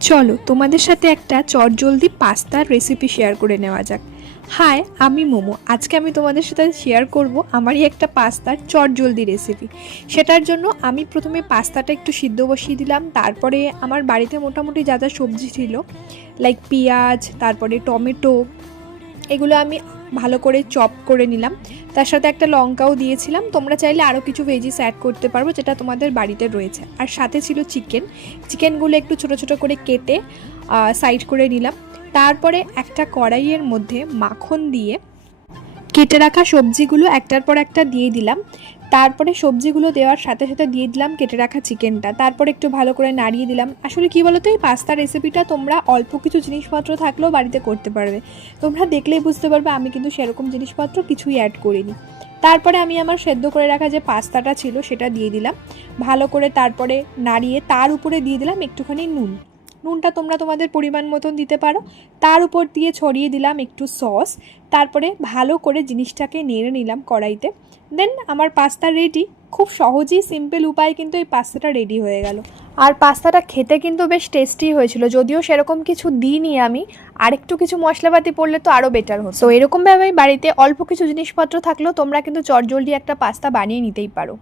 চলো তোমাদের সাথে একটা চটজলদি পাস্তার রেসিপি শেয়ার করে নেওয়া যাক। হাই, আমি মোমো। আজকে আমি তোমাদের সাথে শেয়ার করব আমারই একটা পাস্তার চটজলদি রেসিপি। সেটার জন্য আমি প্রথমে পাস্তাটা একটু সিদ্ধ বসিয়ে দিলাম। তারপরে আমার বাড়িতে মোটামুটি যা যা সবজি ছিল, লাইক পেঁয়াজ, তারপরে টমেটো, এগুলো আমি ভালো করে চপ করে নিলাম। তার সাথে একটা লঙ্কাও দিয়েছিলাম। তোমরা চাইলে আরও কিছু ভেজিস অ্যাড করতে পারবো, যেটা তোমাদের বাড়িতে রয়েছে। আর সাথে ছিল চিকেনগুলো একটু ছোট ছোট করে কেটে সাইড করে নিলাম। তারপরে একটা কড়াইয়ের মধ্যে মাখন দিয়ে কেটে রাখা সবজিগুলো একটার পর একটা দিয়ে দিলাম। তারপরে সবজিগুলো দেওয়ার সাথে সাথে দিয়ে দিলাম কেটে রাখা চিকেনটা। তারপরে একটু ভালো করে নাড়িয়ে দিলাম। আসলে কি বলো তো, এই পাস্তা রেসিপিটা তোমরা অল্প কিছু জিনিসপত্র থাকলেও বাড়িতে করতে পারবে। তোমরা দেখলেই বুঝতে পারবে আমি কিন্তু সেরকম জিনিসপত্র কিছুই অ্যাড করিনি। তারপরে আমি আমার সেদ্ধ করে রাখা যে পাস্তাটা ছিল সেটা দিয়ে দিলাম ভালো করে। তারপরে নাড়িয়ে তার উপরে দিয়ে দিলাম একটুখানি নুনটা তোমরা তোমাদের পরিমাণ মতন দিতে পারো। তার উপর দিয়ে ছড়িয়ে দিলাম একটু সস। তারপরে ভালো করে জিনিসটাকে নেড়ে নিলাম কড়াইতে। দেন আমার পাস্তা রেডি। খুব সহজেই সিম্পল উপায়ে কিন্তু এই পাস্তাটা রেডি হয়ে গেল। আর পাস্তাটা খেতে কিন্তু বেশ টেস্টি হয়েছিল, যদিও সেরকম কিছু দিইনি আমি। আরেকটু কিছু মশলাপাতি পড়লে তো আরও বেটার হতো। তো এরকমভাবে বাড়িতে অল্প কিছু জিনিসপত্র থাকলেও তোমরা কিন্তু চটজলদি একটা পাস্তা বানিয়ে নিতেই পারো।